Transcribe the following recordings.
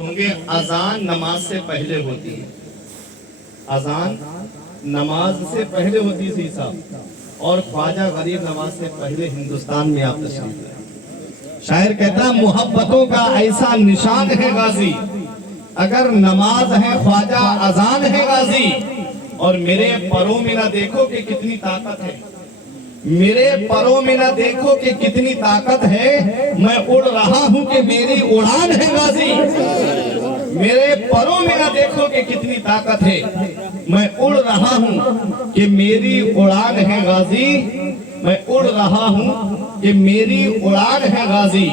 ہوں گے اذان نماز سے پہلے ہوتی ہے، اذان نماز سے پہلے ہوتی تھی صاحب، اور خواجہ غریب نواز سے پہلے ہندوستان میں آپ تشریف لائے۔ شاعر کہتا ہے محبتوں کا ایسا نشان ہے غازی، اگر نماز ہے خواجہ اذان ہے غازی، اور میرے پروں میں نہ دیکھو کہ کتنی طاقت ہے، میرے پروں میں نہ دیکھو کہ کتنی طاقت ہے، میں اڑ رہا ہوں کہ میری اڑان ہے غازی، میرے پروں میں نہ دیکھو کہ کتنی طاقت ہے، میں اڑ رہا ہوں کہ میری اڑان ہے غازی، میں اڑ رہا ہوں کہ میری اڑان ہے غازی،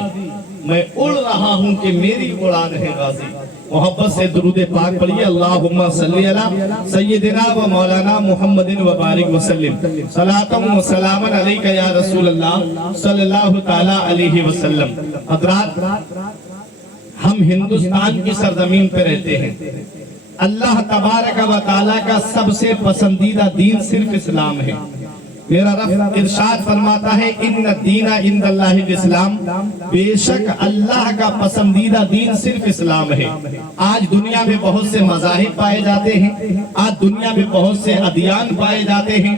میں اڑ رہا ہوں کہ میری اڑان ہے غازی۔ محبت سے درود پاک پڑھیے، اللہم صلی علی سیدنا و مولانا محمد و بارک وسلم، صلاۃ و سلام علیکہ یا رسول اللہ صلی اللہ تعالی علیہ وسلم۔ حضرات، ہم ہندوستان کی سرزمین پہ رہتے ہیں، اللہ تبارک و تعالیٰ کا سب سے پسندیدہ دین صرف اسلام ہے۔ میرا رب ارشاد فرماتا ہے ان الدین عند اللہ الاسلام، بے شک اللہ کا پسندیدہ دین صرف اسلام ہے۔ آج دنیا میں بہت سے مذاہب پائے جاتے ہیں، آج دنیا میں بہت سے ادیان پائے جاتے ہیں،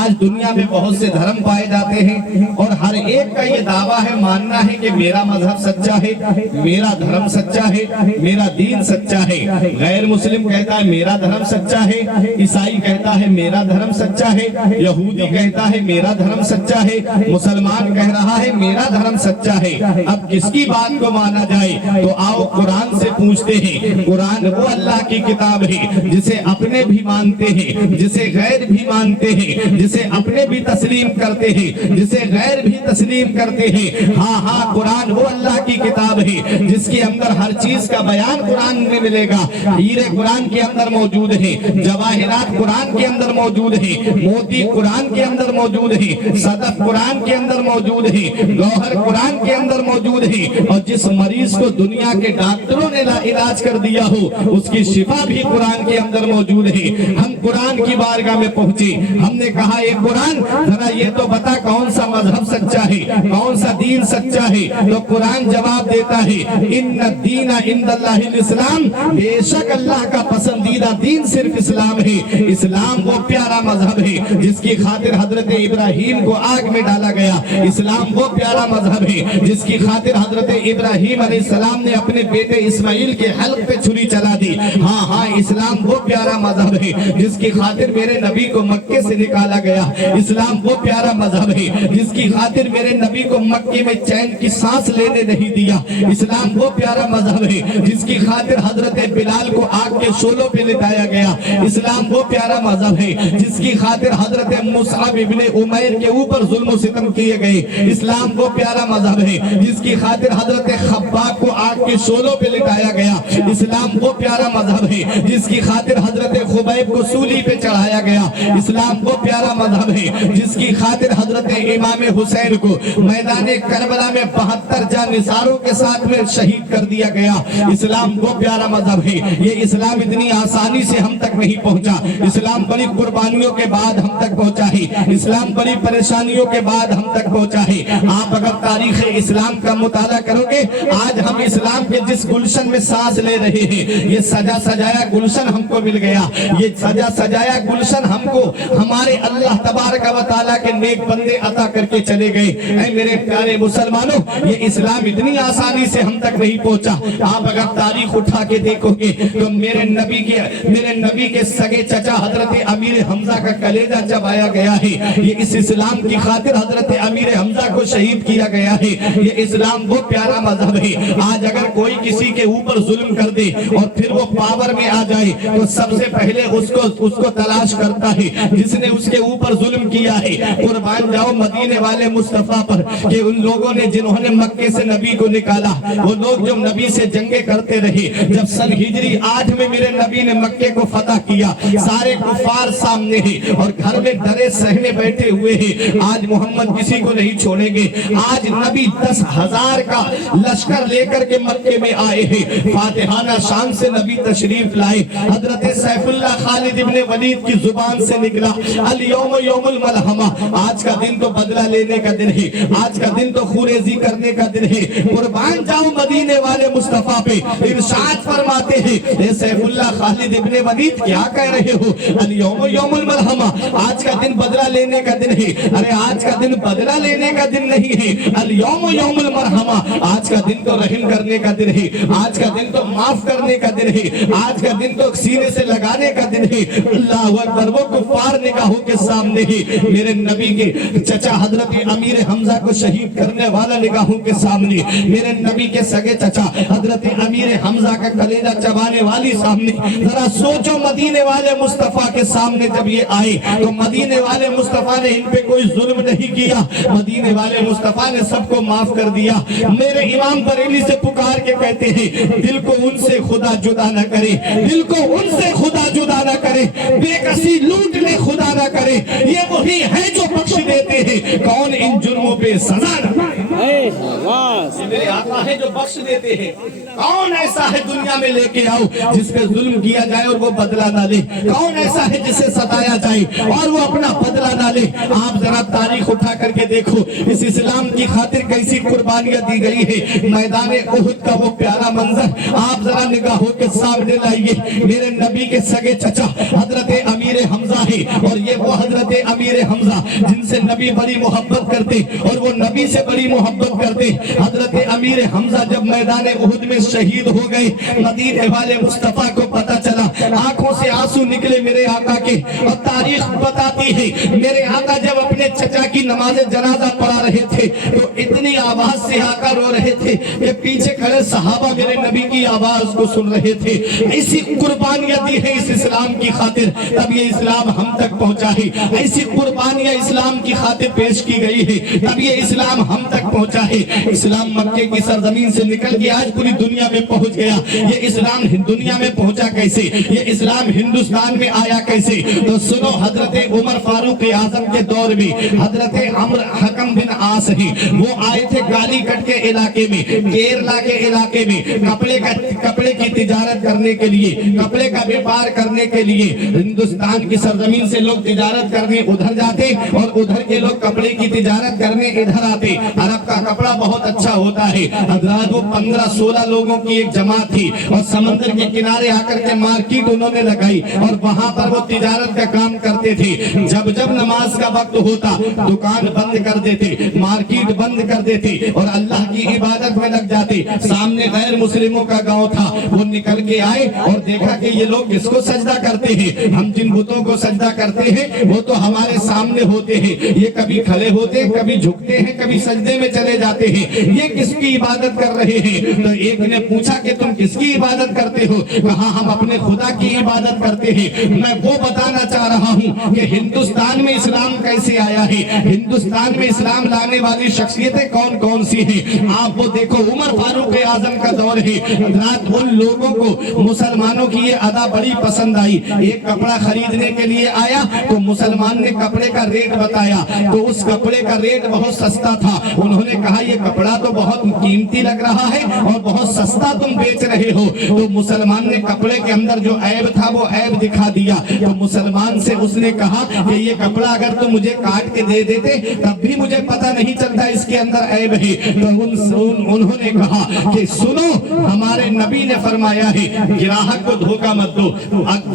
آج دنیا میں بہت سے دھرم پائے جاتے ہیں، اور ہر ایک کا یہ دعویٰ ہے، ماننا ہے کہ میرا مذہب سچا ہے، میرا دھرم سچا ہے، میرا دین سچا ہے۔ غیر مسلم کہتا ہے میرا دھرم سچا ہے، عیسائی کہتا ہے میرا دھرم سچا ہے، یہودی کہتا ہے میرا دھرم سچا ہے، مسلمان کہہ رہا ہے میرا دھرم سچا ہے۔ اب کس کی بات کو مانا جائے؟ تو آؤ قرآن سے پوچھتے ہیں۔ قرآن وہ اللہ کی کتاب ہے جسے اپنے بھی مانتے ہیں، جسے غیر بھی مانتے ہیں، جسے اپنے بھی تسلیم کرتے ہیں، جسے غیر بھی تسلیم کرتے ہیں۔ ہاں ہاں، قرآن وہ اللہ کی کتاب ہے جس کے اندر ہر چیز کا بیان قرآن میں ملے گا۔ ہیرے قرآن کے اندر موجود ہیں، جواہرات قرآن کے اندر موجود ہیں، موتی قرآن کے اندر موجود ہے، صدف قرآن کے اندر موجود ہے، گوہر قرآن کے اندر موجود ہے، اور جس مریض کو دنیا کے ڈاکٹروں نے علاج کر دیا ہو اس کی شفا بھی قرآن کے اندر موجود ہے۔ ہم قرآن کی بارگاہ میں پہنچے، ہم نے کہا اے قرآن ذرا یہ تو بتا کون سا مذہب سچا ہے، کون سا دین سچا ہے؟ تو قرآن جواب دیتا ہے ان الدین عند اللہ الاسلام، بے شک اللہ کا پسندیدہ دین صرف اسلام ہے۔ اسلام وہ پیارا مذہب ہے جس کی خاطر حضرت ابراہیم کو آگ میں ڈالا گیا، اسلام وہ پیارا مذہب ہے جس کی خاطر حضرت ابراہیم علیہ السلام نے اپنے بیٹے اسماعیل کے حلق پہ چھری چلا دی۔ ہاں ہاں، اسلام وہ پیارا مذہب ہے جس کی خاطر میرے نبی کو مکے سے نکالا گیا، اسلام وہ پیارا مذہب ہے جس کی خاطر میرے نبی کو مکے میں چین کی سانس لینے نہیں دیا، اسلام وہ پیارا مذہب ہے جس کی خاطر حضرت بلال کو آگ کے شولوں پہ لٹایا گیا، اسلام وہ پیارا مذہب ہے جس کی خاطر حضرت مصعب ابن عمیر کے اوپر ظلم و ستم کیے گئے، اسلام وہ پیارا مذہب ہے جس کی خاطر حضرت خباب کو آگ کے شولوں پہ لٹایا گیا، اسلام وہ پیارا مذہب ہے جس کی خاطر حضرت خبیب کو سولی پہ چڑھایا گیا، اسلام وہ پیارا مذہب ہے جس کی خاطر حضرت امام حسین کو میدان کربلا میں 72 جانثاروں کے ساتھ میں شہید کر دیا گیا، اسلام وہ پیارا مذہب ہے۔ یہ اسلام اتنی آسانی سے ہم تک نہیں پہنچا، اسلام بڑی قربانیوں کے بعد ہم تک پہنچا ہے، اسلام بڑی پریشانیوں کے بعد ہم تک پہنچا ہے۔ آپ اگر تاریخ اسلام کا مطالعہ کرو گے، آج ہم اسلام کے جس گلشن میں سانس لے رہے ہیں، یہ سجا سجایا گلشن ہم کو مل گیا، یہ سجا سجایا گلشن ہم کو ہمارے اللہ تبارک و تعالیٰ کے نیک بندے عطا کر کے چلے گئے۔ اے میرے پیارے مسلمانوں، یہ اسلام اتنی آسانی سے ہم تک نہیں پہنچا۔ آپ اگر تاریخ اٹھا کے دیکھو گے تو میرے نبی کے سگے چچا حضرت امیر حمزہ کا کلیجہ چبایا گیا ہے، یہ اس اسلام کی خاطر حضرت امیر حمزہ کو شہید کیا گیا ہے۔ یہ اسلام وہ پیارا مذہب ہے۔ آج اگر کوئی کسی کے اوپر ظلم کر دے اور پھر وہ پاور میں آ جائے تو سب سے پہلے اس کو تلاش کرتا ہے جس نے اس کے اوپر ظلم کیا ہے۔ قربان جاؤ مدینے والے مصطفیٰ پر کہ ان لوگوں نے جنہوں نے مکے سے نبی کو نکالا، وہ لوگ جو نبی سے جنگیں کرتے رہے، جب سن ہجری 8 میں میرے نبی نے مکے کو فتح کیا، سارے کفار سامنے ہیں اور گھر میں ڈرے سہنے بیٹھے ہوئے ہیں۔ آج محمد کسی کو نہیں چھوڑیں گے۔ آج نبی 10,000 کا لشکر لے کر کے مکے میں آئے ہیں فاتحانہ شان سے نبی تشریف لائے. حضرت سیف اللہ خالد ابن ولید کی زبان سے نکلا الیوم یوم الملحمہ, آج کا دن تو بدلہ لینے کا دن ہے, آج کا دن تو خوریزی کرنے کا دن ہے. قربان جاؤ مدینے والے مصطفیٰ پہ. ارشاد فرماتے ہیں اے سیف اللہ خالد ابن ولید کیا کہہ رہے ہو؟ الیوم یوم الملحمہ, آج کا دن بدلہ لینے کا دن ہے. ارے آج کا دن بدلہ لینے کا دن نہیں ہے, الیوم یوم المرحمہ, آج کا دن تو رحم کرنے کا دن ہے, آج کا دن تو معاف کرنے کا دن ہے, آج کا دن تو سینے سے لگانے کا دن ہے. اللہ اکبر. وہ کفار نگاہوں کے سامنے ہی میرے نبی کے چچا حضرت امیر حمزہ کو شہید کرنے والا نگاہوں کے سامنے, میرے نبی کے سگے چچا حضرت امیر حمزہ کا کلیجہ چبانے والی سامنے. ذرا سوچو مدینے والے مصطفیٰ کے سامنے جب یہ آئے تو مدینے والے مصطفیٰ نے ان پہ کوئی ظلم نہیں کیا, مدینے والے مصطفیٰ نے سب کو معاف کر دیا. میرے امام بریلی سے پکار کے کہتے ہیں دل کو ان سے خدا جدا نہ کرے, دل کو ان سے خدا جدا نہ کرے, بے کسی لوٹ لے خدا نہ کرے. یہ وہی ہے جو بخش دیتے ہیں, کون ان جرموں پہ سزا نہ کرے. یہ میرے آقا ہے جو بخش دیتے ہیں. کون ایسا ہے دنیا میں لے کے آؤ جس پہ ظلم کیا جائے اور وہ بدلہ نہ لے؟ کون ایسا ہے جسے ستایا جائے اور وہ اپنا بدلہ نہ لے؟ آپ ذرا تاریخ اٹھا کر کے دیکھو اس اسلام کی خاطر کیسی قربانیاں دی گئی ہے. میدان احد کا وہ پیارا منظر آپ ذرا نگاہوں کے سامنے لائیے. میرے نبی کے سگے چچا حضرت امیر حمزہ ہے, اور یہ وہ حضرت امیر حمزہ جن سے نبی بڑی محبت کرتے اور وہ نبی سے بڑی محبت کرتے. حضرت امیر حمزہ جب میدان احد میں شہید ہو گئے, مدینے والے مصطفیٰ کو پتا چلا, آنکھوں سے آنسو نکلے میرے آقا کے. اور تاریخ بتاتی ہے میرے آقا جب اپنے چچا کی نماز جنازہ پڑھا رہے تھے تو اتنی آواز سے آقا رو رہے تھے کہ پیچھے کھڑے صحابہ میرے نبی کی آواز کو سن رہے تھے. ایسی قربانیاں دی ہیں اس اسلام کی خاطر, تب یہ اسلام ہم تک پہنچا ہے. ایسی قربانیاں اسلام کی خاطر پیش کی گئی ہے, تب یہ اسلام ہم تک پہنچا ہے. اسلام مکے کی سرزمین سے نکل کے آج پوری دنیا میں پہنچ گیا. یہ اسلام دنیا میں پہنچا کیسے؟ یہ اسلام ہندوستان میں آیا کیسے؟ تو سنو, حضرت عمر فاروق اعظم کے دور میں حضرت عمرو حکم بن عاص ہیں, وہ آئے تھے گالی کٹ کے علاقے میں, کیرلا کے علاقے میں کپڑے کی تجارت کرنے کے لیے, کپڑے کا بیپار کرنے کے لیے. ہندوستان کی سرزمین سے لوگ تجارت کرنے ادھر جاتے اور ادھر کے لوگ کپڑے کی تجارت کرنے ادھر آتے. عرب کا کپڑا بہت اچھا ہوتا ہے. حضرات وہ 15-16 لوگوں کی ایک جماعت تھی اور سمندر کے کنارے آ کر کے مارکیٹ انہوں نے لگائی اور وہاں پر وہ تجارت کا کام کرتے تھے. جب نماز کا وقت ہوتا دکان بند کر دیتے, مارکیٹ بند کر دیتے اور اللہ کی عبادت میں لگ جاتے. سامنے غیر مسلموں کا گاؤں تھا, وہ نکل کے آئے اور دیکھا کہ یہ لوگ کس کو سجدہ کرتے ہیں, ہم جن بتوں کو سجدہ کرتے ہیں وہ تو ہمارے سامنے ہوتے ہیں, یہ کبھی کھڑے ہوتے کبھی جھکتے ہیں کبھی سجدے میں چلے جاتے ہیں, یہ کس کی عبادت کر رہے ہیں؟ تو ایک نے پوچھا کہ تم کس کی عبادت کرتے ہو؟ کہا ہم اپنے خدا کی عبادت کرتے ہیں. میں وہ بتانا چاہ رہا ہوں کہ ہندوستان میں اسلام کیسے آیا ہے, ہندوستان میں اسلام لانے والی شخصیتیں کون کون سی ہیں. آپ وہ دیکھو, عمر فاروق اعظم کا دور ہے. حضرات ان لوگوں کو مسلمانوں کی یہ ادا بڑی پسند آئی. ایک کپڑا خریدنے کے لیے آیا تو مسلمان نے کپڑے کا ریٹ بتایا تو اس کپڑے کا ریٹ بہت سستا تھا. انہوں نے کہا یہ کپڑا تو بہت قیمتی لگ رہا ہے اور بہت سستا تم بیچ رہے ہو. تو مسلمان نے کپڑے کے اندر جو عیب تھا وہ عیب دکھا دیا. تو مسلمان سے اس نے کہا کہ یہ کپڑا اگر تم مجھے کاٹ کے دے دیتے تب بھی مجھے پتہ نہیں چلتا اس کے اندر عیب ہے. تو انہوں نے کہا کہ سنو, ہمارے نبی نے فرمایا ہے گراہک کو دھوکہ مت دو,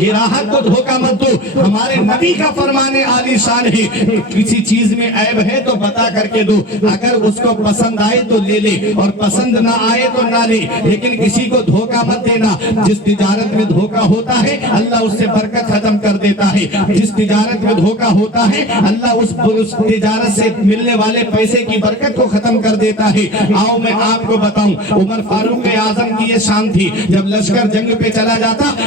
گراہک کو دھوکہ مت دو. ہمارے نبی کا فرمان عالی شان ہے, کسی چیز میں عیب ہے تو بتا کر کے دو, اگر اس کو پسند آئے تو لے لے اور پسند نہ آئے تو نہ لے, لیکن کسی کو دھوکہ مت دینا. جس تجارت میں دھوکہ ہوتا ہے اللہ اس سے برکت ختم کر دیتا ہے. جس تجارت میں دھوکہ ہوتا ہے اللہ اس تجارت سے ملنے والے پیسے کی برکت کو ختم کر دیتا ہے. آؤ میں آپ کو بتاؤں, عمر فاروق اعظم کی یہ شان تھی, جب لشکر جنگ پہ چلا جاتا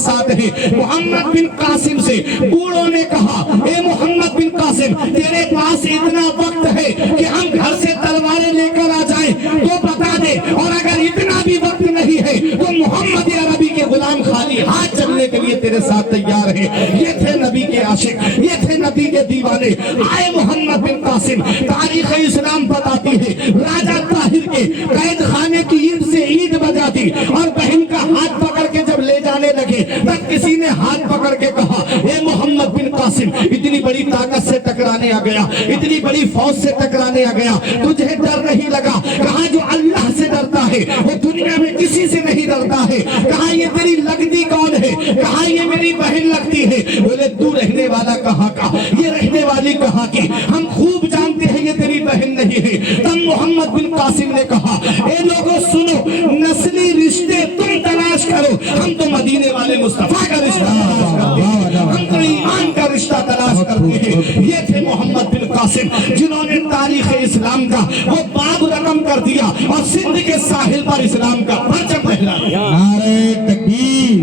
ساتھ ہے۔ محمد بن قاسم سے بوڑھوں نے کہا اے محمد بن قاسم تیرے پاس اتنا وقت ہے کہ ہم گھر سے تلواریں لے کر آ جائیں تو بتا دے، اور اگر اتنا بھی وقت نہیں ہے تو محمد عربی کے غلام خالی ہاتھ چلنے کے لیے تیرے ساتھ تیار ہے۔ یہ تھے نبی کے عاشق، یہ تھے نبی کے دیوانے۔ آئے محمد بن قاسم، تاریخ اسلام بتاتی ہے راجہ طاہر کے قید خانے کی اینٹ سے اینٹ بجا دی اور بہن کا ہاتھ پکڑ کے جب لے جانے لگے تب کسی نے ہاتھ پکڑ کے کہا اے محمد بن قاسم اتنی بڑی طاقت سے ٹکرانے آ گیا، اتنی بڑی فوج سے ٹکرانے آ گیا، تجھے ڈر نہیں لگا؟ کہا جو اللہ سے ڈرتا ہے وہ دنیا میں کسی سے نہیں ڈرتا ہے۔ کہا یہ تیری لگتی کون ہے؟ کہا یہ میری بہن لگتی ہے۔ بولے تو رہنے والا کہاں کا، یہ رہنے والی کہاں کی؟ ہم خوب جانتے ہیں یہ تیری بہن نہیں ہے۔ تب محمد بن قاسم نے کہا اے لوگوں سنو، نسلی رشتے تم تلاش کرو، ہم تو مدینے والے مصطفیٰ کا رشتہ تلاش کرتے ہیں، ہم تو ایمان کا رشتہ تلاش کرتے ہیں۔ یہ تھے محمد بن قاسم جنہوں نے تاریخ اسلام کا وہ باب رقم کر دیا اور سندھ کے ساحل پر اسلام کا پرچم لہرا دیا۔ نعرہ تکبیر،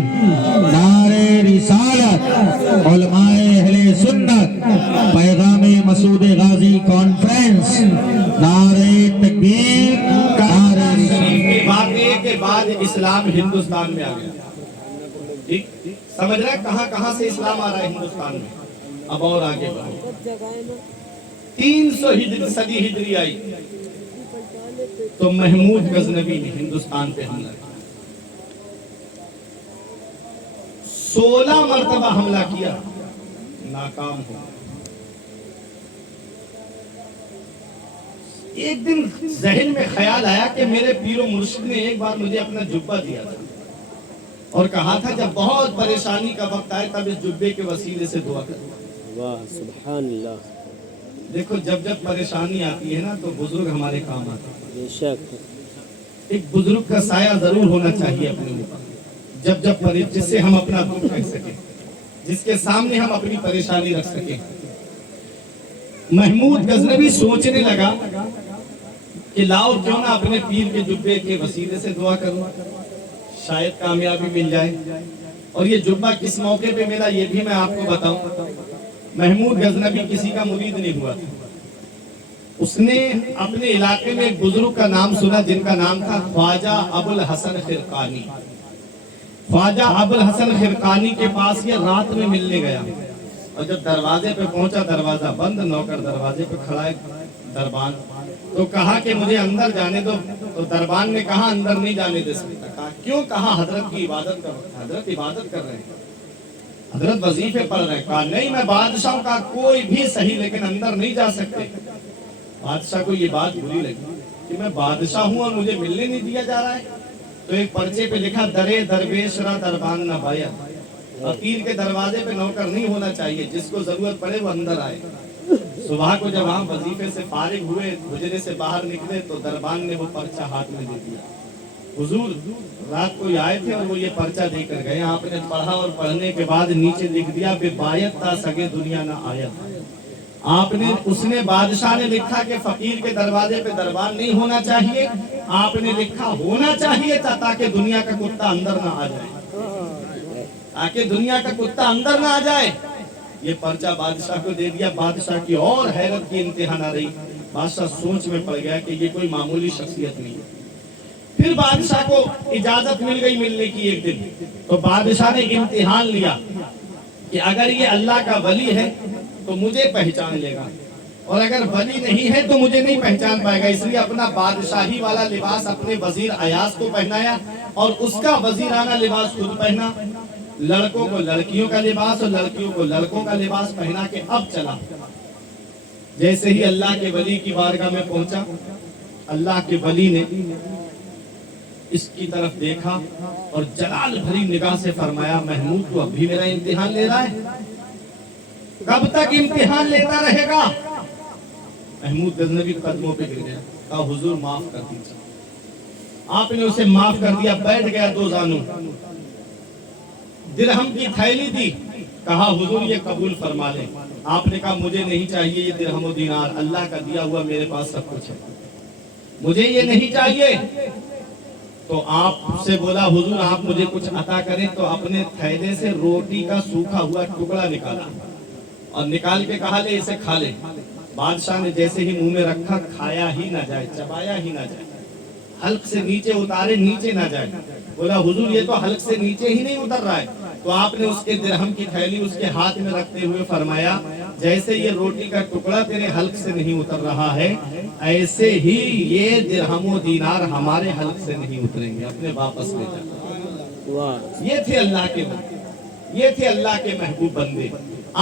نعرہ رسالت، علماء اہل سنت، پیغام مسعود غازی کانفرنس، نعرہ تکبیر، نعرہ رسالت۔ بات یہ کہ بعد اسلام ہندوستان میں آ گیا، ٹھیک سمجھ رہے کہاں کہاں سے اسلام آ رہا ہے ہندوستان میں؟ اب اور آگے بڑھو، 300 صدی ہجری آئی تو محمود غزنوی نے ہندوستان پہ حملہ کیا، 16 مرتبہ حملہ کیا، ناکام ہوا۔ ایک دن ذہن میں خیال آیا کہ میرے پیر و مرشد نے ایک بار مجھے اپنا جبہ دیا تھا اور کہا تھا جب بہت پریشانی کا وقت آئے تب اس جبے کے وسیلے سے دعا کرنا۔ واہ سبحان اللہ، دیکھو جب جب پریشانی آتی ہے نا تو بزرگ ہمارے کام آتے ہیں۔ بے شک ایک بزرگ کا سایہ ضرور ہونا چاہیے اپنے اوپر، جب جب جس سے ہم اپنا دکھ کہہ سکیں، جس کے سامنے ہم اپنی پریشانی رکھ سکیں۔ محمود غزنوی سوچنے لگا کہ لاؤ کیوں نہ اپنے پیر کے جبے کے وسیلے سے دعا کروں، شاید کامیابی مل جائے۔ اور یہ جبہ کس موقع پہ ملا یہ بھی میں آپ کو بتاؤں۔ محمود غزنوی کسی کا مرید نہیں ہوا تھا، اس نے اپنے علاقے میں ایک بزرگ کا نام سنا جن کا نام تھا خواجہ ابوالحسن خرقانی۔ خواجہ ابوالحسن خرقانی کے پاس یہ رات میں ملنے گیا اور جب دروازے پہ پہنچا دروازہ بند، نوکر دروازے پہ کھڑا ہے دربان، تو کہا کہ مجھے اندر جانے دو، تو دربان نے کہا اندر نہیں جانے دے سکتا۔ کہا کیوں؟ کہا حضرت کی عبادت کر رہے ہیں، حضرت عبادت کر رہے ہیں، حضرت وظیفے پڑھ رہے ہیں۔ کہا نہیں میں بادشاہوں کا کوئی بھی صحیح لیکن اندر نہیں جا سکتے۔ بادشاہ کو یہ بات بری لگی کہ میں بادشاہ ہوں اور مجھے ملنے نہیں دیا جا رہا ہے، تو ایک پرچے پہ لکھا درے درویش را دربان نہ باید، فقیر کے دروازے پہ نوکر نہیں ہونا چاہیے، جس کو ضرورت پڑے وہ اندر آئے۔ صبح کو جب ہم وظیفے سے فارغ ہوئے حجرے سے باہر نکلے تو دربان نے وہ پرچہ ہاتھ میں دے دیا۔ حضور رات کو آئے تھے اور وہ یہ پرچہ دے کر گئے، آپ نے پڑھا اور پڑھنے کے بعد نیچے لکھ دیا بے بایت تا سگے دنیا نہ آیت۔ آپ نے اس نے بادشاہ نے لکھا کہ فقیر کے دروازے پہ دربان نہیں ہونا چاہیے، آپ نے لکھا ہونا چاہیے تاکہ دنیا کا کتا اندر نہ آ جائے، تاکہ دنیا کا کتا اندر نہ آ جائے۔ یہ پرچہ بادشاہ کو دے دیا۔ بادشاہ کی اور حیرت کی انتہا نہ رہی، بادشاہ سوچ میں پڑ گیا کہ یہ کوئی معمولی شخصیت نہیں ہے۔ پھر بادشاہ کو اجازت مل گئی ملنے کی ایک دن، تو بادشاہ نے امتحان لیا کہ اگر یہ اللہ کا ولی ہے تو مجھے پہچان لے گا، اور اگر ولی نہیں ہے تو مجھے نہیں پہچان پائے گا۔ اس لیے اپنا بادشاہی والا لباس اپنے وزیر ایاز کو پہنایا اور اس کا وزیرانہ لباس خود پہنا، لڑکوں کو لڑکیوں کا لباس اور لڑکیوں کو لڑکوں کا لباس پہنا کے اب چلا۔ جیسے ہی اللہ کے ولی کی بارگاہ میں پہنچا، اللہ کے ولی نے اس کی طرف دیکھا اور جلال بھری نگاہ سے فرمایا محمود تو اب بھی میرا امتحان لے رہا ہے، کب تک امتحان لیتا رہے گا؟ محمود غزنوی قدموں پہ گر گیا، کہا حضور معاف کر دیجیے۔ آپ نے اسے معاف کر دیا، بیٹھ گیا دو زانوں، درہم کی تھیلی دی، کہا حضور یہ قبول فرما لیں۔ آپ نے کہا مجھے نہیں چاہیے یہ درہم و دینار، اللہ کا دیا ہوا میرے پاس سب کچھ ہے، مجھے یہ نہیں چاہیے۔ تو آپ سے بولا حضور آپ مجھے کچھ عطا کریں، تو اپنے تھیلے سے روٹی کا سوکھا ہوا ٹکڑا نکالا اور نکال کے کہا لے اسے کھا لے۔ بادشاہ نے جیسے ہی منہ میں رکھا، کھایا ہی نہ جائے، چبایا ہی نہ جائے، حلق سے نیچے اتارے نیچے نہ جائے۔ بولا حضور یہ تو حلق سے نیچے ہی نہیں اتر رہا ہے۔ تو آپ نے اس کے درہم کی تھیلی اس کے ہاتھ میں رکھتے ہوئے فرمایا جیسے یہ روٹی کا ٹکڑا تیرے حلق سے نہیں اتر رہا ہے، ایسے ہی یہ درہم و دینار ہمارے حلق سے نہیں اتریں گے، اپنے واپس لے جا۔ واہ یہ تھے اللہ کے بندے، یہ تھے اللہ کے محبوب بندے،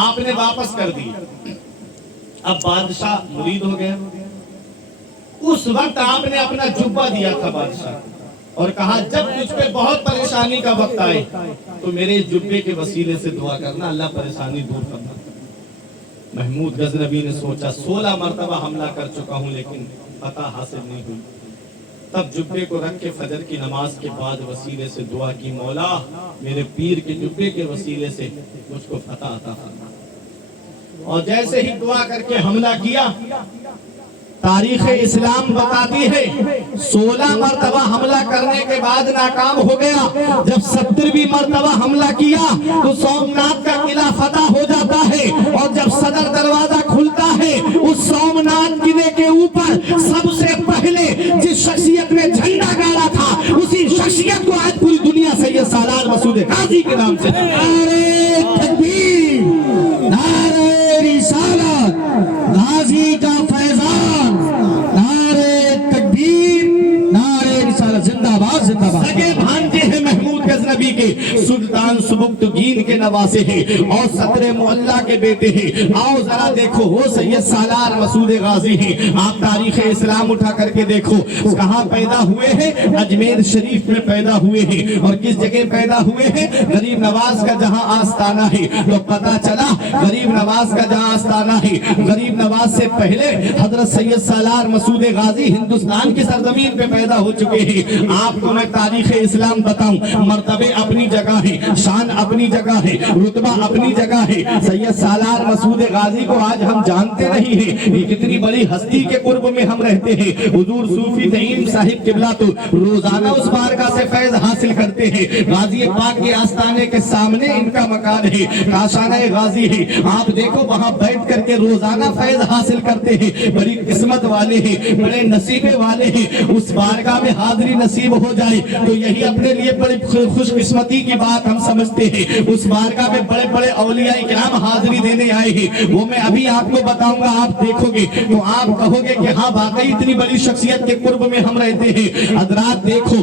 آپ نے واپس کر دی۔ اب بادشاہ مرید ہو گیا۔ اس وقت آپ نے اپنا جبہ دیا تھا بادشاہ اور کہا جب تجھ پہ بہت پریشانی کا وقت آئے تو میرے جبے کے وسیلے سے دعا کرنا، اللہ پریشانی دور کرنا۔ محمود غزنوی نے سوچا 16 مرتبہ حملہ کر چکا ہوں لیکن فتح حاصل نہیں ہوئی۔ تب جبے کو رکھ کے فجر کی نماز کے بعد وسیلے سے دعا کی، مولا میرے پیر کے جبے کے وسیلے سے مجھ کو فتح عطا فرما۔ اور جیسے ہی دعا کر کے حملہ کیا، تاریخ اسلام بتاتی ہے 16 مرتبہ حملہ کرنے کے بعد ناکام ہو گیا۔ جب 70ویں مرتبہ حملہ کیا تو سومناتھ کا قلعہ فتح ہو جاتا ہے، اور جب صدر دروازہ کھلتا ہے اس سومناتھ قلعے کے اوپر سب سے پہلے جس شخصیت نے جھنڈا گاڑا تھا اسی شخصیت کو آج پوری دنیا سید سالار مسعود غازی کے نام سے نعرہ تکبیر، نعرہ رسالت، غازی کا فیضان، نعرہ تکبیر، نعرہ رسالت، زندہ باد زندہ باد۔ سگے بھانجے ہیں محمود غزنوی کے، سلطان سبکتگین کے نواسے ہیں اور صدر معلیٰ کے بیٹے ہیں۔ آؤ ذرا دیکھو وہ سید سالار مسعود غازی ہیں۔ آپ تاریخ اسلام اٹھا کر کے دیکھو کہاں پیدا ہوئے ہیں، اجمیر شریف میں پیدا ہوئے ہیں۔ اور کس جگہ پیدا ہوئے ہیں؟ غریب نواز کا جہاں آستانہ ہے۔ تو پتا چلا غریب نواز کا جہاں آستانہ ہے، غریب نواز سے پہلے حضرت سید سالار مسعود غازی ہندوستان کی سرزمین پہ پیدا ہو چکے ہیں۔ آپ کو میں تاریخ اسلام بتاؤں، مرتبے اپنی جگہ ہے، شان اپنی جگہ ہے، رتبہ اپنی جگہ ہے۔ سید سالار مسعود غازی کو آج ہم جانتے نہیں ہیں، یہ کتنی بڑی ہستی کے قرب میں ہم رہتے ہیں۔ حضور صوفی تعیم صاحب قبلہ تو روزانہ اس بارگاہ سے فیض حاصل کرتے ہیں۔ غازی پاک کے آستانے کے سامنے ان کا مکان ہے، کاشانہ غازی ہے۔ آپ دیکھو وہاں بیٹھ کر کے روزانہ فیض حاصل کرتے ہیں۔ بڑی قسمت والے ہیں، بڑے نصیبے والے ہیں۔ اس بارگاہ میں حاضری نصیب ہو جائے تو یہی اپنے لیے بڑی خوش قسمتی کی بات ہم سمجھتے ہیں۔ اس بارگاہ میں بڑے بڑے اولیاء کرام حاضری دینے آئے ہیں، وہ میں ابھی آپ کو بتاؤں گا، آپ دیکھو گے تو آپ کہو گے کہ ہاں واقعی اتنی بڑی شخصیت کے قرب میں ہم رہتے ہیں۔ حضرات دیکھو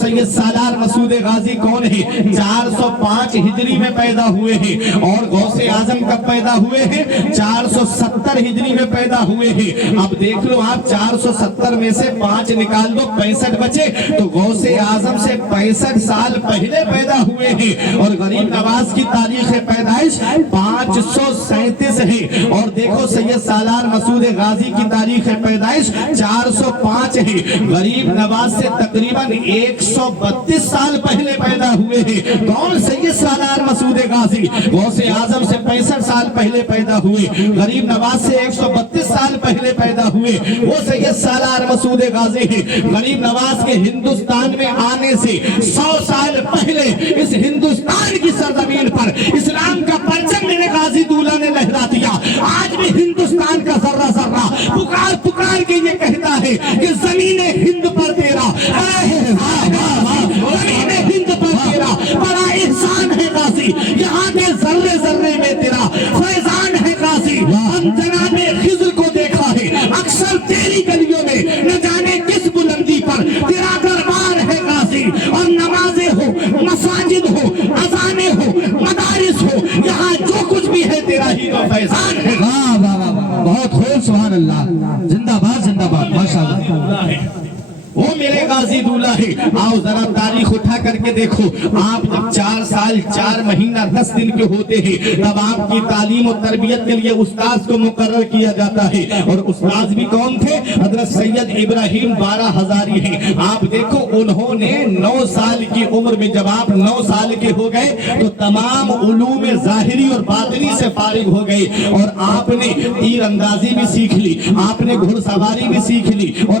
سید سالار مسعود غازی کون ہے؟ 405 ہجری میں پیدا ہوئے ہیں، اور غوث اعظم کب پیدا ہوئے ہیں؟ 470 ہجری میں پیدا ہوئے ہیں۔ اب دیکھ لو آپ 470 میں سے 5 نکال دو، 65 بچے، تو غوث اعظم سے 65 سال پہلے پیدا ہوئے ہیں۔ اور غریب نواز کی تاریخ پیدائش 537 ہے، اور دیکھو سید سالار مسعود غازی کی تاریخ پیدائش 405 ہے۔ غریب نواز سے تقریباً 132 سال پہلے پیدا ہوئے ہیں۔ کون؟ سید سالار مسعود غازی۔ غوث اعظم سے 65 سال پہلے پیدا ہوئے، غریب نواز سے 132 سال پہلے پیدا ہوئے، وہ سید سالار مسعود غازی ہیں۔ غریب نواز کے ہندوستان میں آنے سے 100 سال پہلے اس ہندوستان کی سرزمین پر اسلام کا پرچم میرے غازی دولہ نے لہرا دیا۔ آج بھی ہندوستان کا ذرہ ذرہ پکار پکار کے یہ کہتا ہے کہ زمین ہند پر تیرا زمین ہند پر تیرا بڑا احسان ہے غازی، یہاں کے ذرے ذرے میں تیرا فیضان ہے غازی۔ ہم جناب خضر کو دیکھا ہے اکثر تیری گلیوں میں، نہ جانے کس بلندی پر تیرا دربار ہے غازی، اور نمازیں ہو، مساجد ہو، اذانیں ہو، مدارس ہو، یہاں جو کچھ بھی ہے تیرا ہی تو فیضان ہے۔ واہ واہ واہ، بہت خوب، سبحان اللہ، زندہ باد زندہ باد، ماشاءاللہ۔ وہ میرے غازی دولہ ہے۔ آؤ ذرا تاریخ اٹھا کر کے دیکھو، آپ جب 4 سال 4 مہینہ 10 دن کے ہوتے ہیں تب آپ کی تعلیم و تربیت کے لیے استاذ کو مقرر کیا جاتا ہے، اور استاذ بھی کون تھے؟ حضرت سید ابراہیم بارہ ہزاری ہیں۔ آپ دیکھو انہوں نے 9 سال کی عمر میں، جب آپ 9 سال کے ہو گئے تو تمام علوم ظاہری اور باطنی سے فارغ ہو گئے، اور آپ نے تیر اندازی بھی سیکھ لی، آپ نے گھڑ سواری بھی سیکھ لی، اور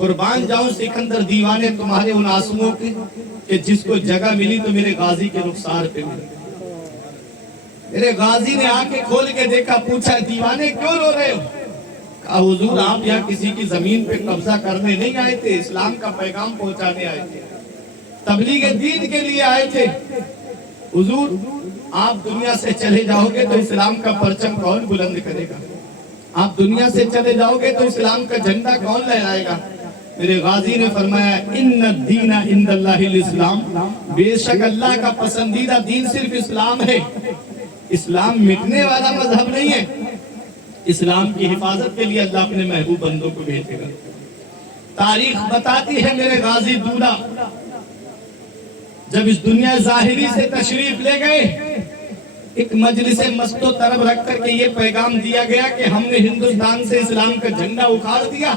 قربان جاؤں سکندر دیوانے تمہارے ان آنسوؤں کے کہ جس کو جگہ ملی تو میرے غازی کے رخسار پہ ملی۔ میرے غازی نے آنکھیں کھول کے دیکھا، پوچھا دیوانے کیوں رو رہے ہو؟ کہا حضور آپ یہاں کسی کی زمین پہ قبضہ کرنے نہیں آئے تھے، اسلام کا پیغام پہنچانے آئے تھے، تبلیغ دین کے لیے آئے تھے۔ حضور آپ دنیا سے چلے جاؤ گے تو اسلام کا پرچم کون بلند کرے گا؟ آپ دنیا سے چلے جاؤ گے تو اسلام کا جھنڈا کون لہرائے گا؟ میرے غازی نے فرمایا ان الدین عند اللہ الاسلام، بے شک اللہ کا پسندیدہ دین صرف اسلام ہے۔ اسلام مٹنے والا مذہب نہیں ہے، اسلام کی حفاظت کے لیے اللہ اپنے محبوب بندوں کو بھیجے گا۔ تاریخ بتاتی ہے میرے غازی دولہ جب اس دنیا ظاہری سے تشریف لے گئے، ایک مجلس مست و طرب رکھ کر کے یہ پیغام دیا گیا کہ ہم نے ہندوستان سے اسلام کا جھنڈا اکھاڑ دیا،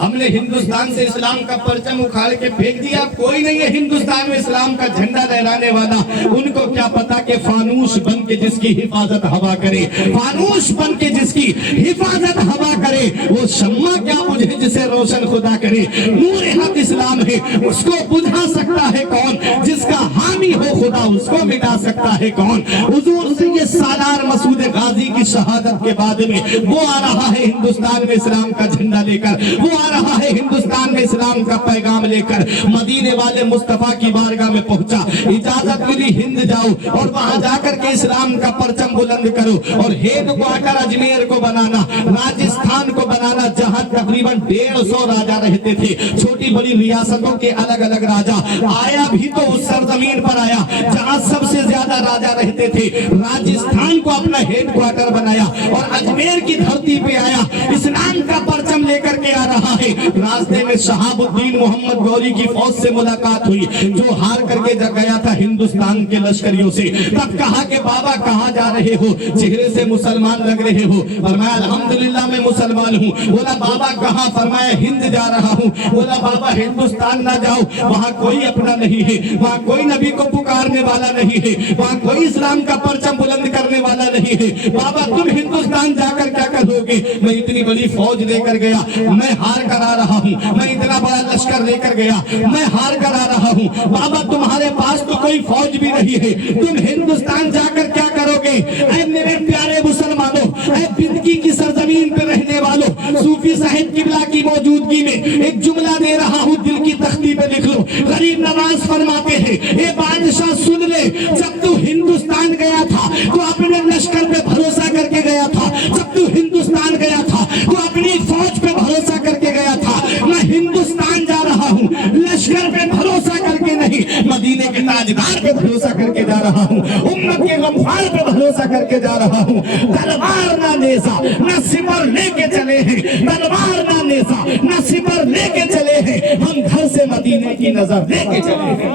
ہم نے ہندوستان سے اسلام کا پرچم اکھاڑ کے پھینک دیا، کوئی نہیں ہے ہندوستان میں اسلام کا جھنڈا لہرانے والا۔ ان کو کیا پتا کہ فانوس بن کے جس کی حفاظت ہوا کرے، فانوس بن کے جس کی حفاظت ہوا کرے، وہ شمع کیا بجھے جسے روشن خدا کرے۔ نور حق اسلام ہے، اس کو بجھا سکتا ہے کون؟ جس کا حامی ہو خدا اس کو مٹا سکتا ہے کون؟ حضور سید سالار مسعود غازی کی شہادت کے بعد میں وہ آ رہا ہے ہندوستان میں اسلام کا جھنڈا لے کر، وہ رہا ہے ہندوستان میں اسلام کا پیغام لے کر، مدینے والے مصطفیٰ کی بارگاہ میں پہنچا، اجازت ملی ہند جاؤ اور وہاں جا کر کے اسلام کا پرچم بلند کرو، اور ہیڈ کوارٹر اجمیر کو بنانا، راجستھان کو بنانا، جہاں تقریباً 150 راجہ رہتے تھے، چھوٹی بڑی ریاستوں کے الگ الگ راجہ، آیا بھی تو اس سرزمین پر آیا جہاں سب سے زیادہ راجہ رہتے تھے، راجستھان کو اپنا ہیڈ کوارٹر بنایا اور اجمیر کی دھرتی پہ آیا، اسلام کا پرچم لے کر کے آ رہا ہے۔ راستے میں شہاب الدین محمد گوری کی فوج سے ملاقات ہوئی جو ہار کر کے گیا تھا ہندوستان کے لشکریوں سے، تب کہا کہ بابا کہاں جا رہے ہو؟ چہرے سے مسلمان لگ رہے ہو۔ فرمایا الحمدللہ میں مسلمان ہوں۔ بولا بابا کہاں؟ فرمایا ہند جا رہا ہوں۔ بولا بابا ہندوستان نہ جاؤ، وہاں کوئی اپنا نہیں ہے، وہاں کوئی نبی کو پکارنے والا نہیں ہے، وہاں کوئی اسلام کا پرچم بلند کرنے والا نہیں ہے، بابا تم ہندوستان جا کر کیا کرو گے؟ میں اتنی بڑی فوج لے کر گیا، میں ہار کر آ رہا ہوں، میں اتنا بڑا لشکر لے کر گیا، میں ہار کر آ رہا ہوں، بابا تمہارے پاس تو کوئی فوج بھی نہیں ہے، تم ہندوستان جا کر کیا کرو گے؟ اے میرے پیارے مسلمانوں، اے بندگی کی سرزمین پر رہنے والوں، صوفی صاحب قبلہ کی موجودگی میں ایک جملہ دے رہا ہوں، دل کی تختی پہ لکھ لو۔ غریب نواز فرماتے ہیں اے بادشاہ سن لے، جب تو ہندوستان گیا تھا تو اپنے لشکر پہ بھروسہ کر کے گیا تھا، جب تو ہندوستان گیا تھا تو اپنی فوج پہ بھروسہ کر کے گیا تھا، میں ہندوستان جا رہا ہوں لشکر پہ بھروسہ کر کے نہیں، مدینے کے تاجدار پہ بھروسہ کر کے جا رہا ہوں، امت کے غمخوار پہ بھروسہ کر کے جا رہا ہوں۔ تلوار نہ نیزہ نہ سپر لے کے چلے ہیں، تلوار نہ نیزہ نہ سپر لے کے چلے ہیں، ہم گھر سے مدینے کی نظر لے کے چلے ہیں۔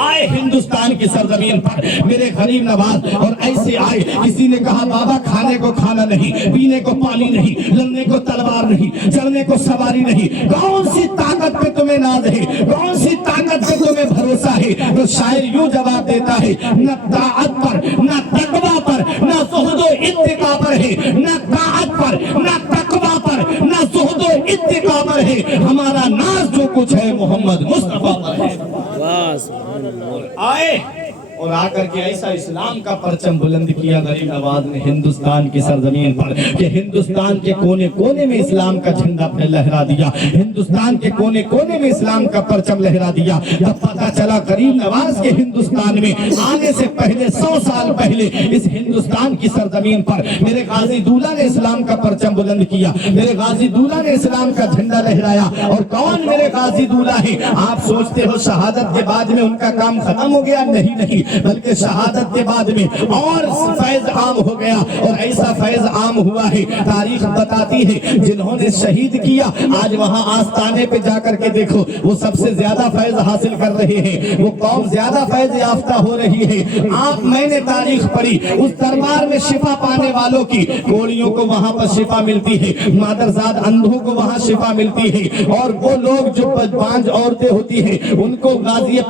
آئے ہندوستان کی سرزمین پر میرے غریب نواز، اور ایسے آئے، کسی نے کہا بابا کھانے کو کھانا نہیں، پینے کو پانی نہیں، لڑنے کو تلوار نہیں، چڑھنے کو سواری نہیں، کون سی طاقت پہ تمہیں ناز ہے، کون سی طاقت پہ تمہیں بھروسہ ہے؟ تو شاعر یوں جواب دیتا ہے، نہ طاعت پر نہ تقوی پر نہ زہد و اتقا پر ہے، نہ طاعت پر نہ تقوی پر نہ زہد و اتقا پر ہے، ہمارا ناز جو کچھ ہے محمد مصطفیٰ پر ہے۔ آئے اور آ کر کے ایسا اسلام کا پرچم بلند کیا غریب نواز نے ہندوستان کی سرزمین پر کہ ہندوستان کے کونے کونے میں اسلام کا جھنڈا لہرا دیا، ہندوستان کے کونے کونے میں اسلام کا پرچم لہرا دیا۔ جب پتا چلا غریب نواز کے ہندوستان میں آنے سے پہلے 100 سال پہلے اس ہندوستان کی سرزمین پر میرے غازی دولہ نے اسلام کا پرچم بلند کیا، میرے غازی دولہ نے اسلام کا جھنڈا لہرایا۔ اور کون میرے غازی دولہ ہے؟ آپ سوچتے ہو شہادت کے بعد میں ان کا کام ختم ہو گیا؟ نہیں، بلکہ شہادت کے بعد میں اور فیض عام ہو گیا، اور ایسا فیض عام ہوا ہے، تاریخ بتاتی ہے جنہوں نے شہید کیا آج وہاں آستانے پہ جا کر کے دیکھو، وہ سب سے زیادہ فیض حاصل کر رہے ہیں، وہ قوم زیادہ فیض یافتہ ہو رہی ہے۔ میں نے تاریخ پڑھی، اس دربار میں شفا پانے والوں کی، کوڑیوں کو وہاں پر شفا ملتی ہے، مادرزاد اندھوں کو وہاں شفا ملتی ہے، اور وہ لوگ جو پانچ عورتیں ہوتی ہیں ان کو غازی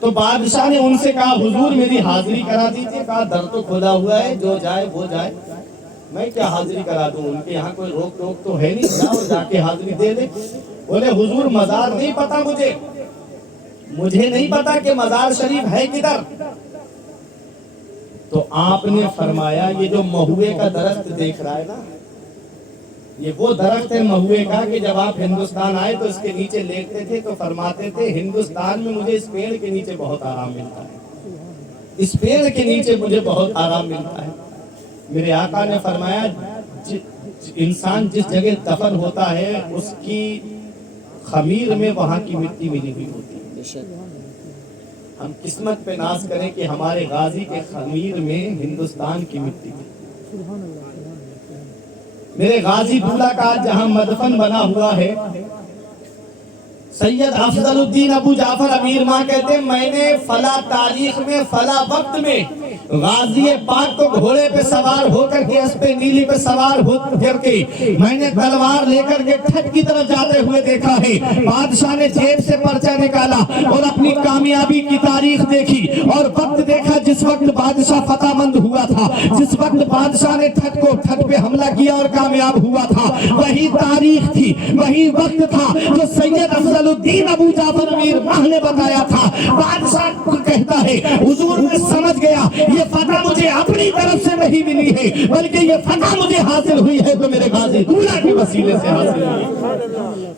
تو بادشاہ نے ان سے کہا حضور میری حاضری کرا دیجیے. کہا در تو کھلا ہوا ہے, جو جائے وہ جائے, میں کیا حاضری کرا دوں, ان کے یہاں کوئی روک ٹوک تو ہے نہیں, جاؤ جا کے حاضری دے دے. بولے حضور مزار نہیں پتا مجھے نہیں پتا کہ مزار شریف ہے کدھر. تو آپ نے فرمایا یہ جو مہوے کا درخت دیکھ رہا ہے نا, یہ وہ درخت ہے مہوے کا کہ جب آپ ہندوستان آئے تو اس کے نیچے لیٹتے تھے تو فرماتے تھے ہندوستان میں مجھے اس پیڑ کے نیچے بہت آرام ملتا ہے, اس پیڑ کے نیچے مجھے بہت آرام ملتا ہے. میرے آقا نے فرمایا انسان جس جگہ دفن ہوتا ہے اس کی خمیر میں وہاں کی مٹی ملی ہوئی ہوتی ہے. ہم قسمت پہ ناز کریں کہ ہمارے غازی کے خمیر میں ہندوستان کی مٹی ملی. میرے غازی دولہ کا جہاں مدفن بنا ہوا ہے, سید افضل الدین ابو جعفر امیر ماں کہتے ہیں میں نے فلا تاریخ میں فلا وقت میں غازی پاک کو گھوڑے پہ سوار ہو کر کے اس پہ نیلی پہ سوار ہو کر کے میں نے تلوار لے کر کے ٹھٹ کی طرف جاتے ہوئے دیکھا ہے. بادشاہ نے جیب سے پرچہ نکالا اور اپنی کامیابی کی تاریخ دیکھی اور وقت دیکھا جس وقت بادشاہ فتح مند ہوا تھا, جس وقت بادشاہ نے ٹھٹ پہ حملہ کیا اور کامیاب ہوا تھا, وہی تاریخ تھی, وہی وقت تھا جو سید افضل الدین ابو جعفر امیر ماہ نے بتایا تھا. بادشاہ کو کہتا ہے حضور میں سمجھ گیا یہ فتح مجھے اپنی طرف سے نہیں ملی ہے بلکہ یہ فتح مجھے حاصل ہوئی ہے تو میرے غازی دولہ کے وسیلے سے حاصل ہوئی,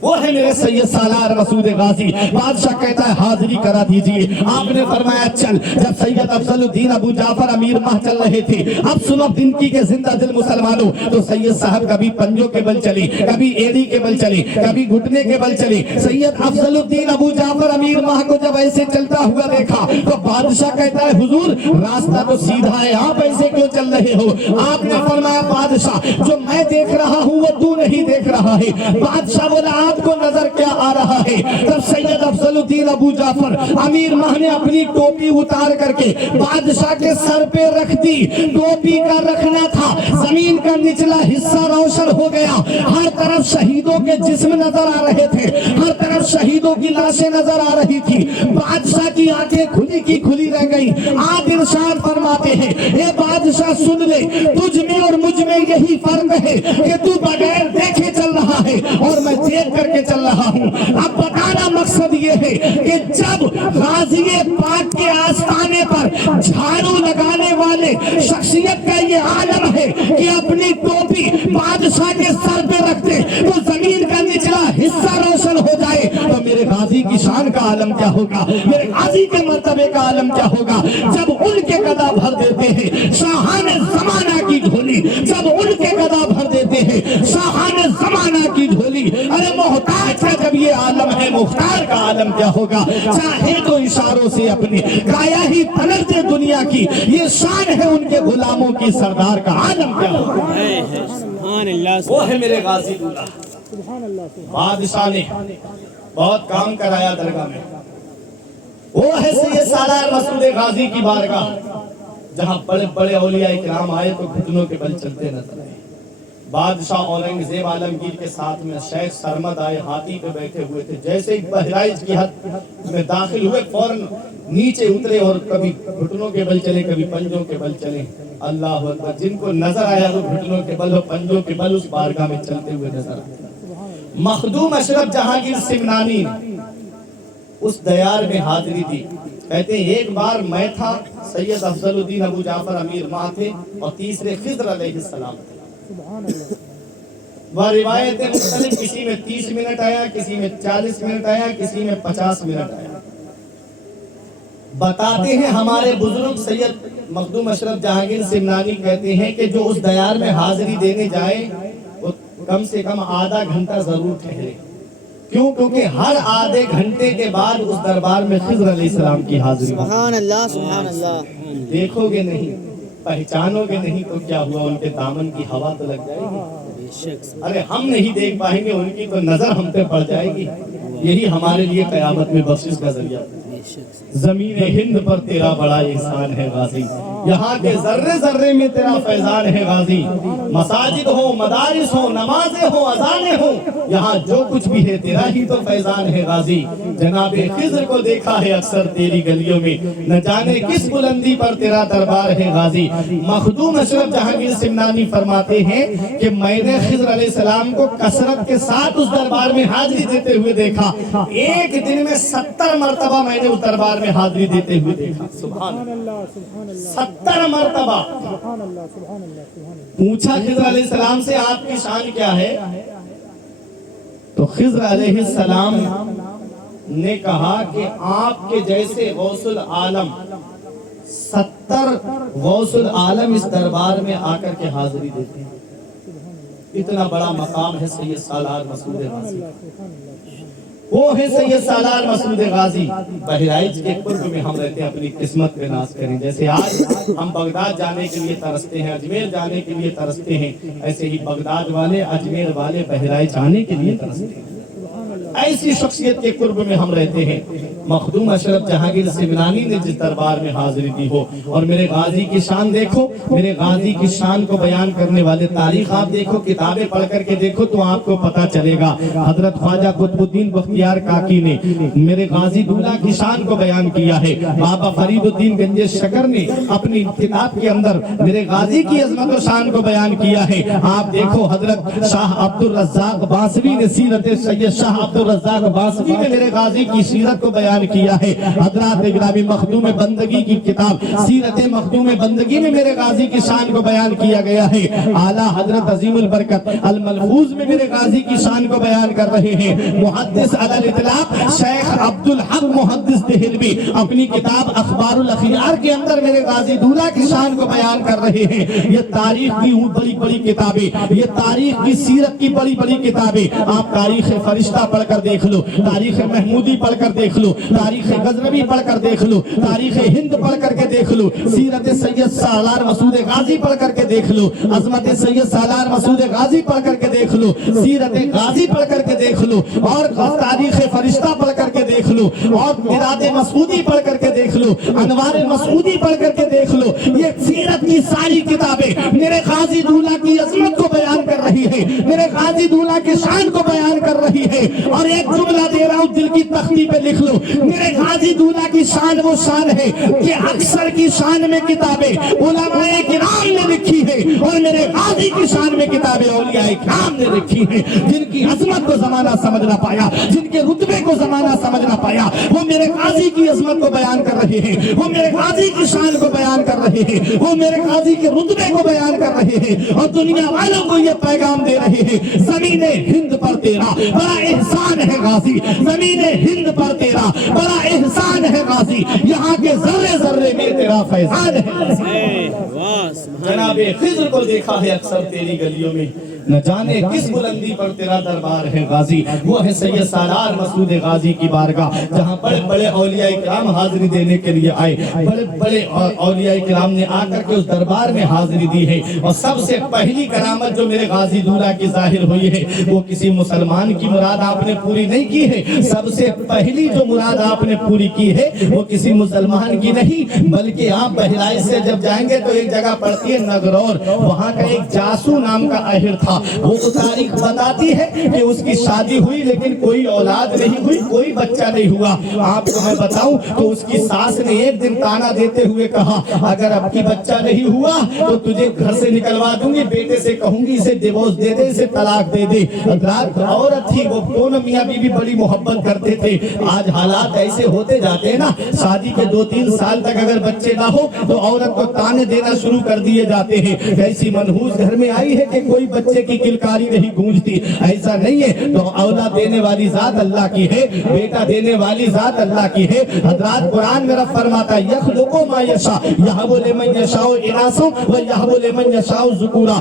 وہ ہے میرے سید سالار مسعود غازی. بادشاہ کہتا ہے حاضری کرا دیجئے. آپ نے فرمایا چل. جب سید افضل الدین ابو جعفر امیر ماہ چل رہے تھے, اب سنو دن کی کے زندہ دل مسلمانوں, تو سید صاحب کبھی پنجوں کے بل چلے, کبھی ایڑی کے بل چلے, کبھی گھٹنے کے بل چلے. سید افضل الدین ابو جعفر امیر ماہ کو جب ایسے چلتا ہوا دیکھا تو بادشاہ کہتا ہے حضور راستہ تو سیدھا ہے, آپ ایسے کیوں چل رہے ہو؟ آپ نے فرمایا بادشاہ جو میں دیکھ رہا ہوں وہ تو نہیں دیکھ رہا ہے. بادشاہ بولا آپ کو نظر کیا آ رہا ہے؟ تب سید افضل الدین ابو جعفر امیر ماہ نے اپنی ٹوپی اتار کر کے بادشاہ کے سر پہ رکھ دی. ٹوپی کا رکھنا تھا, زمین کا نچلا حصہ روشن ہو گیا, ہر طرف شہیدوں کے جسم نظر آ رہے تھے, ہر طرف شہیدوں کی لاشیں نظر آ رہی تھی. بادشاہ کی آنکھیں کھلی کی کھلی رہ گئی. آپ ارشاد فرماتے ہیں اے بادشاہ سن لے, تجھ میں اور مجھ میں یہی فرق ہے کہ تو بغیر دیکھے چل رہا ہے اور میں دیکھ کر کے چل رہا ہوں. اب بتانا مقصد یہ ہے کہ جب غازی پاک کے آستانے پر جھاڑو لگانے والے شخصیت کا یہ عالم ہے کہ اپنی ٹوپی بادشاہ کے سر پہ رکھتے تو زمین کا نچلا حصہ روشن ہو جائے, تو میرے غازی کی شان کا عالم کیا ہوگا, میرے غازی کے مرتبے کا عالم کیا ہوگا. جب ان کے گدا بھر دیتے ہیں شاہان زمانہ کی جھولی, جب ان کے گدا بھر دیتے ہیں شاہان زمانہ کی جھولی, ارے محتاج کا جب یہ عالم ہے مختار کا عالم کیا ہوگا. چاہے تو اشاروں سے اپنی کایا ہی پلٹ دے دنیا کی, یہ شان ہے ان کے غلاموں کی, سردار کا عالم کیا ہوگا. سبحان اللہ. وہ ہے میرے غازی دولہ. بادشاہ نے بہت کام کرایا درگاہ میں. وہ ہے سید سالار مسعود غازی کی بارگاہ جہاں بڑے بڑے اولیاء کرام آئے تو گھٹنوں کے بل چلتے نظر آئے. بادشاہ اورنگزیب عالمگیر کے ساتھ میں شیخ سرمد آئے, ہاتھی پہ بیٹھے ہوئے تھے. جیسے ہی بہرائچ کی حد میں داخل ہوئے فوراً نیچے اترے اور کبھی گھٹنوں کے بل چلے کبھی پنجوں کے بل چلے. اللہ اکبر. جن کو نظر آیا وہ گھٹنوں کے بل اور پنجوں کے بل اس بارگاہ میں چلتے ہوئے نظر آئے. مخدوم اشرف جہانگیر سمنانی اس دیار میں حاضری دی. کہتے ہیں ایک بار میں تھا, سید افضل الدین ابو جعفر امیر ماہ تھے اور تیسرے خضر علیہ السلام تھے. وہ روایتیں مختلف, کسی میں 30 منٹ آیا, کسی میں 40 منٹ آیا, کسی میں 50 منٹ آیا. بتاتے ہیں ہمارے بزرگ سید مخدوم اشرف جہانگیر سمنانی کہتے ہیں کہ جو اس دیار میں حاضری دینے جائے وہ کم سے کم آدھا گھنٹہ ضرور ٹھہرے. کیوں؟ کیونکہ ہر آدھے گھنٹے کے بعد اس دربار میں خضر علیہ السلام کی حاضری. سبحان اللہ سبحان اللہ. دیکھو گے نہیں, پہچانو گے نہیں تو کیا ہوا, ان کے دامن کی ہوا تو لگ جائے گی. ارے ہم نہیں دیکھ پائیں گے, ان کی تو نظر ہم پہ پڑ جائے گی. یہی ہمارے لیے قیامت میں بخشش کا ذریعہ. زمین ہند پر تیرا بڑا احسان ہے غازی, یہاں کے ذرے ذرے میں تیرا فیضان ہے غازی، مساجد ہو، مدارس ہو، نمازیں ہو، اذانیں ہو، یہاں جو کچھ بھی ہے تیرا ہی تو فیضان ہے غازی۔ جناب خضر کو دیکھا ہے اکثر تیری گلیوں میں، نہ جانے کس بلندی پر تیرا دربار ہے غازی۔ مخدوم اشرف جہانگیر سمنانی فرماتے ہیں کہ میں نے خضر علیہ السلام کو کثرت کے ساتھ اس دربار میں حاضری دیتے ہوئے دیکھا، ایک دن میں 70 مرتبہ میں نے اس دربار میں حاضری دیتے ہوئے دیکھا۔ سبحان اللہ، 70 مرتبہ۔ پوچھا خضر علیہ السلام سے آپ کی شان کیا ہے؟ تو خضر علیہ السلام نے کہا کہ آپ کے جیسے غوث العالم 70 غوث العالم اس دربار میں آ کر کے حاضری دیتے ہیں۔ اتنا بڑا مقام ہے سید سالار مسعود غازی، وہ ہے سید سالار مسعود غازی۔ بہرائچ کے قرب میں ہم رہتے ہیں، اپنی قسمت پہ ناز کریں۔ جیسے آج ہم بغداد جانے کے لیے ترستے ہیں، اجمیر جانے کے لیے ترستے ہیں، ایسے ہی بغداد والے، اجمیر والے بہرائچ آنے کے لیے ترستے ہیں۔ ایسی شخصیت کے قرب میں ہم رہتے ہیں۔ مخدوم اشرف جہانگیر سمنانی نے جس دربار میں حاضری دی ہو، اور میرے غازی کی شان دیکھو، میرے غازی کی شان کو بیان کرنے والے تاریخ آپ دیکھو، کتابیں پڑھ کر کے دیکھو تو آپ کو پتا چلے گا۔ حضرت خواجہ قطب الدین بختیار کاکی نے میرے غازی دولہ کی شان کو بیان کیا ہے۔ بابا فرید الدین گنج شکر نے اپنی کتاب کے اندر میرے غازی کی عظمت و شان کو بیان کیا ہے۔ آپ دیکھو حضرت شاہ عبد الرزاق باسری نے سیرت سید شاہ عبد الرزاق باسری نے میرے غازی کی سیرت کو بیان کیا ہے۔ حضرات گرامی مخدوم بندگی کی کتاب سیرت مخدوم بندگی میں میرے غازی کی شان کو بیان کیا گیا ہے۔ اعلیٰ حضرت عظیم البرکت الملفوظ میں میرے غازی کی شان کو بیان کر رہے ہیں۔ محدث علی الاطلاق شیخ عبد الحق محدث دہلوی اپنی کتاب اخبار الاخیار کے اندر میرے غازی دولہ کی شان کو بیان کر رہے ہیں۔ یہ تاریخ کی بڑی بڑی کتابیں، یہ تاریخ کی سیرت کی بڑی بڑی کتابیں، آپ تاریخ فرشتہ پڑھ کر دیکھ لو، تاریخ محمودی پڑھ کر دیکھ لو، تاریخ غزنوی پڑھ کر دیکھ لو، تاریخ ہند پڑھ کر کے دیکھ لو، سیرت سید سالار مسعود غازی پڑھ کر کے دیکھ لو، عظمت سید سالار مسعود غازی پڑھ کر کے دیکھ لو، سیرت غازی پڑھ کر کے دیکھ لو، اور تاریخ فرشتہ پڑھ کر کے دیکھ لو، اور میراد مسعودی پڑھ کر کے دیکھ لو، انوار مسعودی پڑھ کر کے دیکھ لو۔ یہ سیرت کی ساری کتابیں میرے غازی دولہ کی عظمت کو بیان کر رہی ہے، میرے غازی دولہ کی شان کو بیان کر رہی ہے۔ اور ایک جملہ دے رہا ہوں، دل کی تختی پہ لکھ لو، میرے غازی دولہ کی شان وہ شان ہے کہ اکثر کی شان میں کتابیں علماء کرام نے لکھی ہے، اور میرے غازی کی شان میں کتابیں اولیاء کرام نے لکھی ہیں، جن کی عظمت کو زمانہ سمجھ نہ پایا، جن کے رتبے کو زمانہ سمجھ نہ پایا، وہ میرے غازی کی عظمت کو بیان کر رہے ہیں، وہ میرے غازی کی شان کو بیان کر رہے ہیں، وہ میرے غازی کے رتبے کو بیان کر رہے ہیں، اور دنیا والوں کو یہ پیغام دے رہے ہیں، زمین ہند پر تیرا بڑا احسان ہے غازی، زمین ہند پر تیرا بڑا احسان ہے غازی، یہاں کے ذرے ذرے میں تیرا فیضان ہے۔ جناب خضر کو دیکھا ہے اکثر تیری گلیوں میں، نہ جانے کس بلندی پر تیرا دربار ہے غازی۔ وہ ہے سید سالار مسعود غازی کی بارگاہ، جہاں بڑے بڑے اولیاء کرام حاضری دینے کے لیے آئے، بڑے بڑے اولیاء کرام نے آ کر کے اس دربار میں حاضری دی ہے۔ اور سب سے پہلی کرامت جو میرے غازی دولہ کی ظاہر ہوئی ہے، وہ کسی مسلمان کی مراد آپ نے پوری نہیں کی ہے، سب سے پہلی جو مراد آپ نے پوری کی ہے وہ کسی مسلمان کی نہیں، بلکہ آپ بہرائچ سے جب جائیں گے تو ایک جگہ پڑتی ہے نگرور، وہاں کا ایک جاسو نام کا اہر تھا، وہ تاریخ بتاتی ہے کہ اس کی شادی ہوئی لیکن کوئی اولاد نہیں ہوئی، کوئی بچہ نہیں ہوا۔ آپ کو میں بتاؤں تو اس کی ساس نے ایک دن تانا دیتے ہوئے کہا، اگر اب کی بچہ نہیں ہوا تو تجھے گھر سے نکلوا دوں گی، بیٹے سے کہوں گی اسے ڈیورس دے دے، اسے طلاق دے دے۔ عورت تھی، وہ دونوں میاں بیوی بڑی محبت کرتے تھے۔ آج حالات ایسے ہوتے جاتے ہیں نا، شادی کے 2-3 سال تک اگر بچے نہ ہو تو عورت کو تانے دینا شروع کر دیے جاتے ہیں، ایسی منحوس گھر میں آئی ہے کہ کوئی بچے کی کلکاری نہیں گونجتی، ایسا نہیں ہے۔ تو اولاد دینے والی ذات اللہ کی ہے، بیٹا دینے والی ذات اللہ کی ہے۔ حضرات قرآن میں رب فرماتا ہے یخلق ما یشاء یہب لمن یشاء اناثا و یہب لمن یشاء ذکورا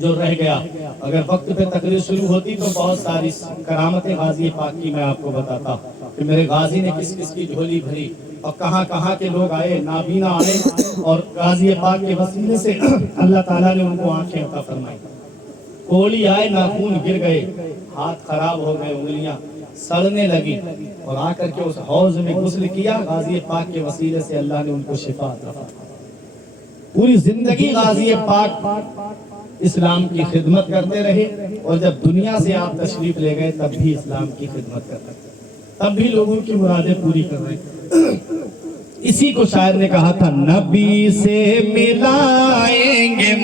جو رہ گیا، اگر وقت پہ تقریر شروع ہوتی تو بہت ساری کرامتیں غازی پاک کی میں آپ کو بتاتا کہ میرے غازی نے کس کس کی جھولی بھری اور کہاں کہاں کے لوگ آئے، نابینا آئے، اور غازی پاک کے وسیلے سے اللہ تعالیٰ نے ان کو آنکھیں عطا فرمائی۔ کوڑی آئے، ناخون گر گئے، ہاتھ خراب ہو گئے، انگلیاں سڑنے لگی، اور آ کر کے اس حوض میں غسل کیا، غازی پاک کے وسیلے سے اللہ نے ان کو شفا عطا فرمائی۔ پوری زندگی غازی پاک اسلام کی خدمت کرتے رہے، اور جب دنیا سے آپ تشریف لے گئے تب بھی اسلام کی خدمت کر رہے، تب بھی لوگوں کی مرادیں پوری کر رہے۔ اسی کو شاعر نے کہا تھا، نبی سے ملائیں گے